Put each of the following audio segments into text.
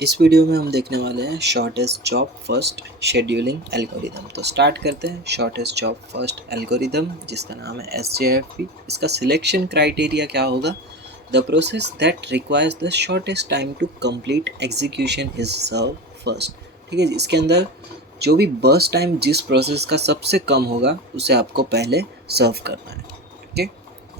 इस वीडियो में हम देखने वाले हैं shortest job first scheduling algorithm. तो स्टार्ट करते हैं। शॉर्टेस्ट जॉब फर्स्ट एल्गोरिदम जिसका नाम है SJFP। इसका सिलेक्शन क्राइटेरिया क्या होगा? The process that requires the shortest time to complete execution is serve first. ठीक है, इसके अंदर जो भी बर्स्ट टाइम जिस प्रोसेस का सबसे कम होगा उसे आपको पहले सर्व करना है। ठीक है,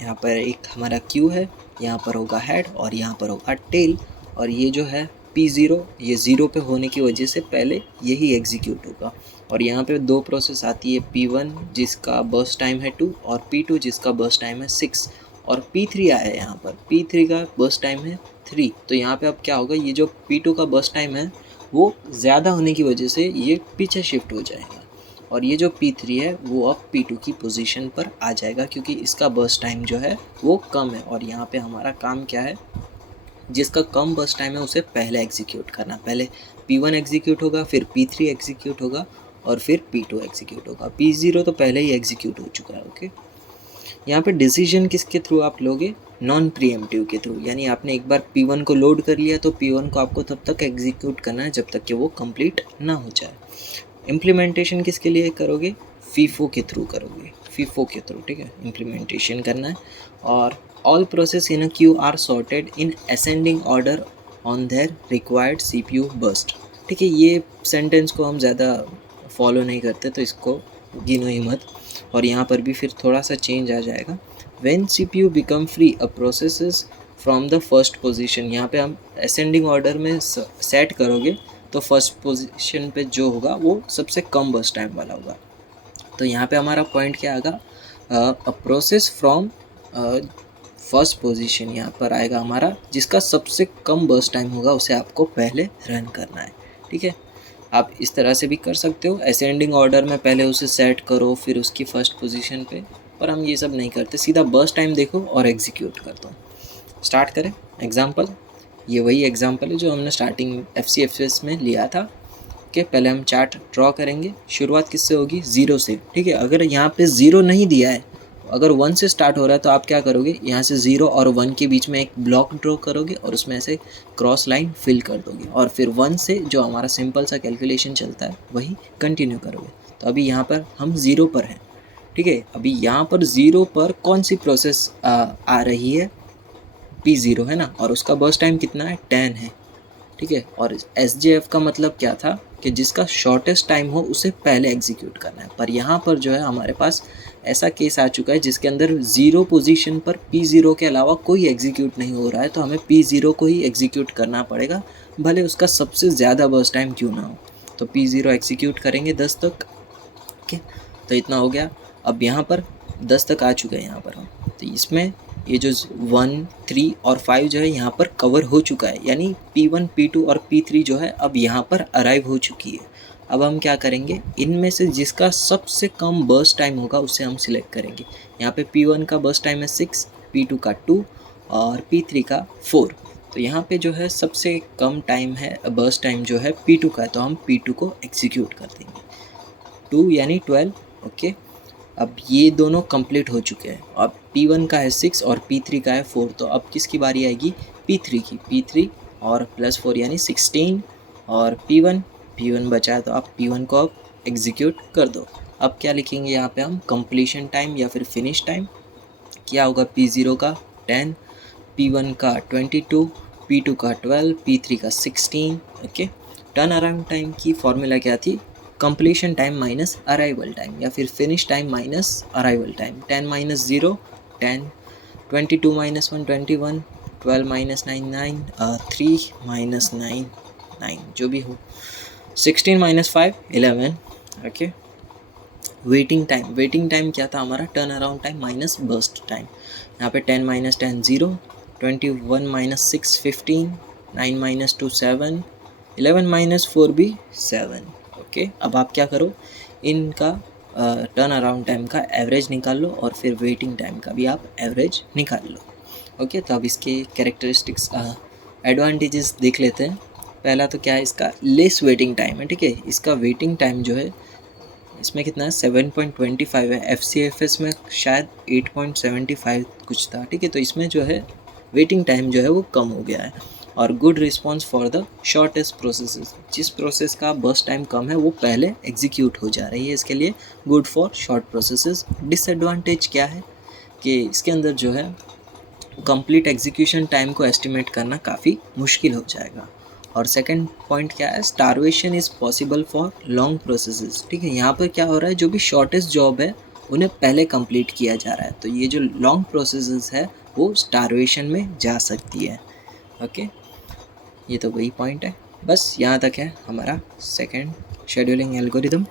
यहाँ पर एक हमारा क्यू है, यहाँ पर होगा हेड और यहाँ पर होगा टेल, और ये जो है P0 ये ज़ीरो पे होने की वजह से पहले यही एग्जीक्यूट होगा। और यहाँ पे दो प्रोसेस आती है, P1 जिसका बर्स्ट टाइम है 2 और P2 जिसका बर्स्ट टाइम है 6 और P3 आया है। यहाँ पर P3 का बर्स्ट टाइम है 3। तो यहाँ पे अब क्या होगा, ये जो P2 का बर्स्ट टाइम है वो ज़्यादा होने की वजह से ये पीछे शिफ्ट हो जाएगा और ये जो P3 है वो अब P2 की पोजीशन पर आ जाएगा क्योंकि इसका बर्स्ट टाइम जो है वो कम है। और यहाँ पे हमारा काम क्या है, जिसका कम बर्स्ट टाइम है उसे पहले एग्जीक्यूट करना। पहले P1 एग्जीक्यूट होगा, फिर P3 एग्जीक्यूट होगा और फिर P2 एग्जीक्यूट होगा। P0 तो पहले ही एग्जीक्यूट हो चुका है। ओके, यहाँ पे डिसीजन किसके थ्रू आप लोगे? नॉन प्रीएम्प्टिव के थ्रू। यानी आपने एक बार P1 को लोड कर लिया तो P1 को आपको तब तक एग्जीक्यूट करना है जब तक कि वो कंप्लीट ना हो जाए। इम्प्लीमेंटेशन किसके लिए करोगे? फीफो के थ्रू करोगे, फीफो के थ्रू। ठीक है, इम्प्लीमेंटेशन करना है। और all process in a Q R sorted in ascending order on their required CPU burst. ठीक है, ये सेंटेंस को हम ज़्यादा फॉलो नहीं करते तो इसको गिनो ही मत। और यहाँ पर भी फिर थोड़ा सा चेंज आ जाएगा। When CPU become free a process is from the first position. यहाँ पे हम असेंडिंग ऑर्डर में सेट करोगे तो फर्स्ट पोजीशन पे जो होगा वो सबसे कम बर्स्ट टाइम वाला होगा। तो यहाँ पे हमारा पॉइंट क्या आएगा? A process from first position यहाँ पर आएगा हमारा, जिसका सबसे कम बर्स्ट टाइम होगा उसे आपको पहले रन करना है। ठीक है, आप इस तरह से भी कर सकते हो, असेंडिंग ऑर्डर में पहले उसे सेट करो फिर उसकी फर्स्ट पोजीशन पे, पर हम ये सब नहीं करते, सीधा बर्स्ट टाइम देखो और एग्जीक्यूट कर दो। स्टार्ट करें। एग्जाम्पल, ये वही एग्जाम्पल है जो हमने स्टार्टिंग FCFS में लिया था। कि पहले हम चार्ट ड्रॉ करेंगे। शुरुआत किससे होगी? 0 से। ठीक है, अगर यहाँ पे 0 नहीं दिया है, अगर 1 से स्टार्ट हो रहा है तो आप क्या करोगे, यहाँ से 0 और 1 के बीच में एक ब्लॉक ड्रॉ करोगे और उसमें ऐसे क्रॉस लाइन फिल कर दोगे और फिर 1 से जो हमारा सिंपल सा कैलकुलेशन चलता है वही कंटिन्यू करोगे। तो अभी यहाँ पर हम 0 पर हैं। ठीक है, अभी यहाँ पर 0 पर कौन सी प्रोसेस आ रही है? P0 है ना, और उसका बर्स्ट टाइम कितना है? 10 है। ठीक है, और SJF का मतलब क्या था कि जिसका शॉर्टेस्ट टाइम हो उसे पहले एग्जीक्यूट करना है। पर यहाँ पर जो है हमारे पास ऐसा केस आ चुका है जिसके अंदर 0 पोजीशन पर P0 के अलावा कोई एग्जीक्यूट नहीं हो रहा है, तो हमें P0 को ही एग्जीक्यूट करना पड़ेगा, भले उसका सबसे ज़्यादा बर्स्ट टाइम क्यों ना हो। तो P0 एग्जीक्यूट करेंगे 10 तक। ओके, तो इतना हो गया। अब यहाँ पर 10 तक आ चुका है यहाँ पर हम, तो इसमें ये जो 1, 3 और 5 जो है यहाँ पर कवर हो चुका है, यानी P1, P2 और P3 जो है अब यहाँ पर अराइव हो चुकी है। अब हम क्या करेंगे, इनमें से जिसका सबसे कम बर्स्ट टाइम होगा उसे हम सिलेक्ट करेंगे। यहाँ पे P1 का बर्स्ट टाइम है 6, P2 का 2 और P3 का 4। तो यहाँ पे जो है सबसे कम टाइम है, बर्स्ट टाइम जो है P2 का है, तो हम P2 को एग्जीक्यूट कर देंगे। 2 यानी 12। ओके, अब ये दोनों कंप्लीट हो चुके हैं। अब P1 का है 6 और P3 का है 4, तो अब किसकी बारी आएगी? P3 की। P3 और +4 यानी 16 और P1 बचा है, तो आप P1 को अब एग्जीक्यूट कर दो। अब क्या लिखेंगे यहाँ पे हम? कंप्लीशन टाइम या फिर फिनिश टाइम। क्या होगा? P0 का 10, P1 का 22, P2 का 12, P3 का 16। ओके, टर्न अराउंड टाइम की फॉर्मूला क्या थी? Completion time minus arrival time या फिर finish time minus arrival time. 10 minus 0 10, 22 minus 1 21, 12 minus 9 9, 3 minus 9 9, जो भी हो। 16 माइनस 5 11। ओके, वेटिंग टाइम क्या था हमारा? Turn around time minus burst time. यहाँ पे 10 माइनस 10 0, 21 माइनस 6 15, 9 माइनस 2 7, 11 माइनस 4 भी 7। ओके, अब आप क्या करो, इनका टर्न अराउंड टाइम का एवरेज निकाल लो और फिर वेटिंग टाइम का भी आप एवरेज निकाल लो। ओके, तो अब इसके कैरेक्टरिस्टिक्स एडवांटेजेस देख लेते हैं। पहला तो क्या है, इसका लेस वेटिंग टाइम है। ठीक है, इसका वेटिंग टाइम जो है इसमें कितना है? 7.25 है। FCFS में शायद 8.75 कुछ था। ठीक है, तो इसमें जो है वेटिंग टाइम जो है वो कम हो गया है। और good response for the shortest processes, जिस प्रोसेस का बर्स्ट टाइम कम है वो पहले एग्जीक्यूट हो जा रही है, इसके लिए good for short processes. Disadvantage क्या है कि इसके अंदर जो है कंप्लीट एग्जीक्यूशन टाइम को एस्टिमेट करना काफ़ी मुश्किल हो जाएगा। और सेकंड पॉइंट क्या है, starvation is possible for long processes. ठीक है, यहाँ पर क्या हो रहा है, जो भी शॉर्टेस्ट जॉब है उन्हें पहले कंप्लीट किया जा रहा है, तो ये जो लॉन्ग प्रोसेसेस है वो स्टारवेशन में जा सकती है। ओके, ये तो वही पॉइंट है, बस यहाँ तक है हमारा सेकंड शेड्यूलिंग एल्गोरिदम।